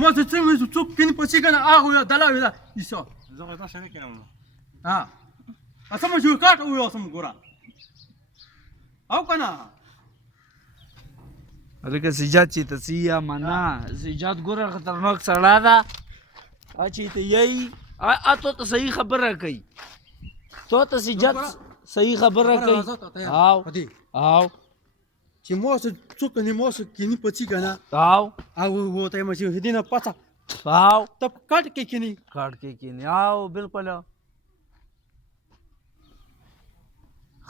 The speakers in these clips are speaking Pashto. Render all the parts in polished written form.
ما ته څنګه څوک کینی پسی کنه هغه دلا ولا ایسو زه غوښتل شم کینم ها اسمه جو کاټ او سم ګورا او کنه لکه سجاد چې ته سیا منا سجاد ګوره خطرناک سړی ده چې ته یی تو ته صحیح خبره کوي تو ته سجاد صحیح خبره کوي او چې مو څوک نه مو کینی پسی کنه او وو ته مې هدینه پتا او ته کټ کې کینی کاټ کې کینی او بالکل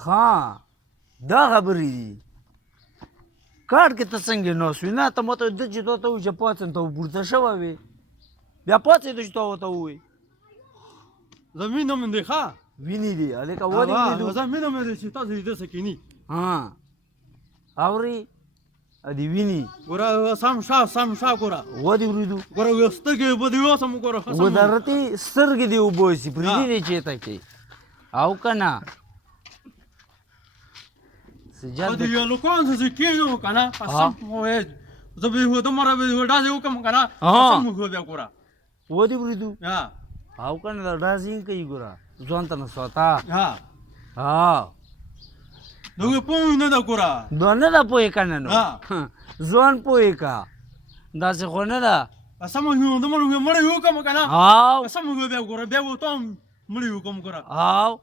ها دا خبرې دي کاټ کې ته څنګه نو سوي نه ته ماته د چې ته چې پاتن ته ورته شوه وي بیا پاتې د چې ته وي زمینه من دی ښا ویني دي الکه ودی دي زمینه من دی چې تاسو دې سکینی ها اوري ادي ویني ګوره سم شا ګوره ودی ورېدو ګوره وستګې بده یو سم ګوره ودرتي سترګې دی وبوسي پرې دي چېته کې او کنه سجاد دې یو لوکان څه کېږي کنه سم وې زه به و دمره به وډا دې وکم کنه سم هو بیا ګوره ودی ورېدو ها او کنه دا زین کوي ګوره ځوان ته نسوتا ها نو په نه دا ګوره نه دا پوهې کنه نو ځوان پوهې کا داسې خو نه ده سم هو دمره مړ یو کم کنه سم هو بیا ګوره بیا و ته مړ یو کم ګوره او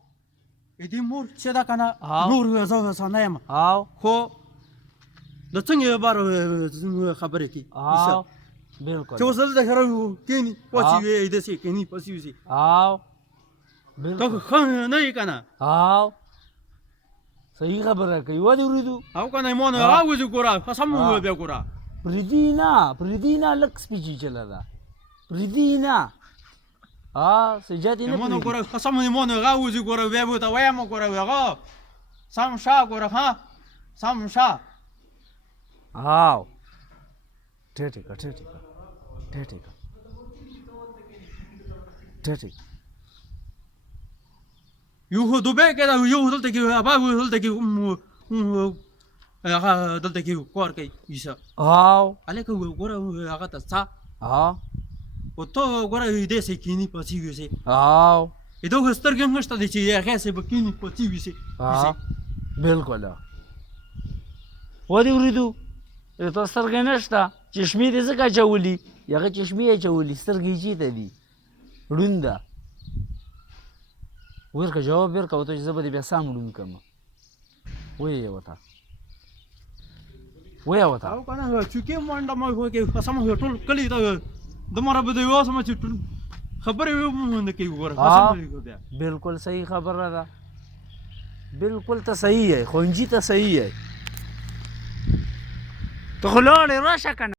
دې مور چې دا کنه نور زه سنه یم او خو د څنګه بار خبرې کی بالکل چې وسل د خرو کینی پوسی وي د سي کینی پوسی وي او ته خو نه یې کنه او صحیح خبره کوي ودی ورېدو او کنه مونږ راوځو ګوره قسم وو بیا ګوره پردینا لک سپیچی چلا دا پردینا سجاد نه مونږ ګوره قسم مونږ راوځو ګوره بیا بو ته وایم ګوره هغه سم شا ګوره ها سم شا او ټټیکا یو دوبه کې دا یو دلته کې ابا دلته کې هغه دلته کې کور کوي ایسه او الکه ګوره هغه ته څا او ته ګوره دې سې کینی پسی وي او دغه سترګې نشته چې هغه سې بکینی پسی وي بالکل ودی ورېدو ته سترګې نشته چشمې دې ځکه چولي هغه چشمې یې چولي سترګې چېرته دي ړوند ده ورکه جواب ورکه ورته چې زه به دې بیا سم ړوند کړم ویې ورته او کنه چوکې منډه مې وکړې قسم ټول کلي ته دمره به دې اوسم چې خبرې نه کوي ګوره بالکل صحیح خبره ده بالکل ته صحیح ہے خونجي ته صحیح ہے ته خو لاړې راشه کنه